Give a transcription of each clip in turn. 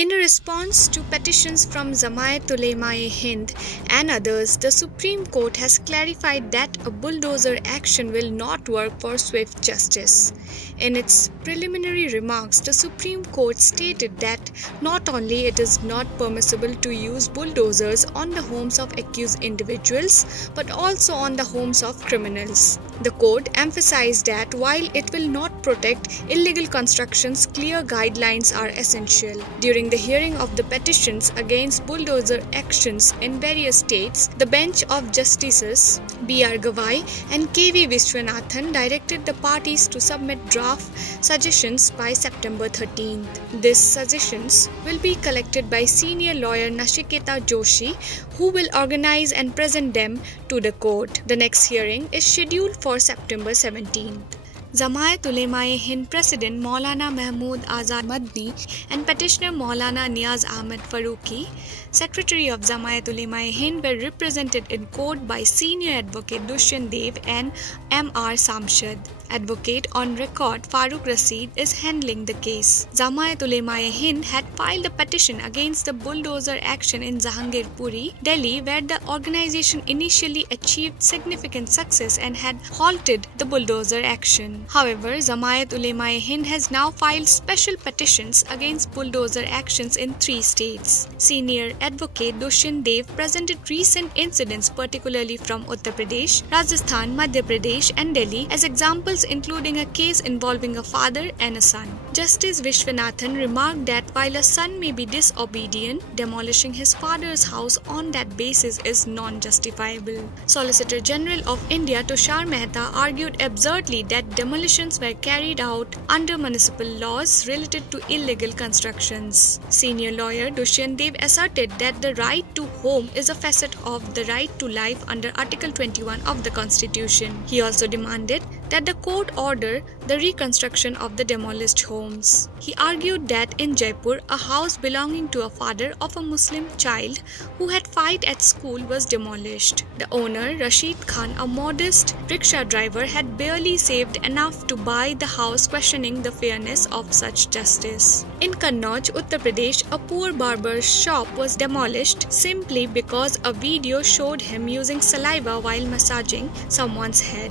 In a response to petitions from Jamiat Ulema-e-Hind and others, the Supreme Court has clarified that a bulldozer action will not work for swift justice. In its preliminary remarks, the Supreme Court stated that not only it is not permissible to use bulldozers on the homes of accused individuals, but also on the homes of criminals. The court emphasized that while it will not protect illegal constructions, clear guidelines are essential. During the hearing of the petitions against bulldozer actions in various states, the bench of Justices B.R. Gavai and K.V. Vishwanathan directed the parties to submit draft suggestions by September 13th. These suggestions will be collected by senior lawyer Nachiketa Joshi, who will organize and present them to the court. The next hearing is scheduled for September 17th. Jamiat Ulema-e-Hind President Maulana Mahmood Azad Madni and petitioner Maulana Niyaz Ahmed Faruqi, Secretary of Jamiat Ulema-e-Hind, were represented in court by senior advocate Dushyant Dev and M.R. Samshad. Advocate on record Farooq Rasid is handling the case. Jamiat Ulema-e-Hind had filed a petition against the bulldozer action in Jahangirpuri, Delhi, where the organization initially achieved significant success and had halted the bulldozer action. However, Jamiat Ulema-e-Hind has now filed special petitions against bulldozer actions in 3 states. Senior advocate Dushyant Dev presented recent incidents, particularly from Uttar Pradesh, Rajasthan, Madhya Pradesh and Delhi, as examples, including a case involving a father and a son. Justice Vishwanathan remarked that while a son may be disobedient, demolishing his father's house on that basis is non-justifiable. Solicitor General of India Tushar Mehta argued absurdly that demolitions were carried out under municipal laws related to illegal constructions. Senior lawyer Dushyant Dev asserted that the right to home is a facet of the right to life under Article 21 of the Constitution. He also demanded that the court order the reconstruction of the demolished homes. He argued that in Jaipur, a house belonging to a father of a Muslim child who had fight at school was demolished. The owner, Rashid Khan, a modest rickshaw driver, had barely saved enough to buy the house, questioning the fairness of such justice. In Kannauj, Uttar Pradesh, a poor barber's shop was demolished simply because a video showed him using saliva while massaging someone's head.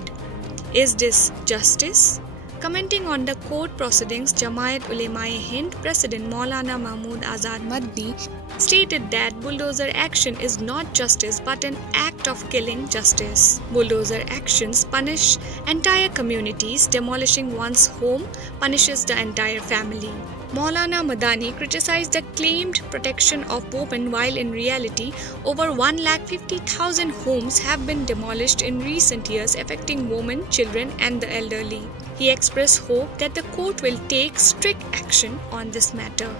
Is this justice? Commenting on the court proceedings, Jamiat Ulema-e-Hind President Maulana Mahmood Azad Madni stated that bulldozer action is not justice but an act of killing justice. Bulldozer actions punish entire communities. Demolishing one's home punishes the entire family. Maulana Madani criticized the claimed protection of women, while in reality over 150,000 homes have been demolished in recent years, affecting women, children and the elderly. He expressed hope that the court will take strict action on this matter.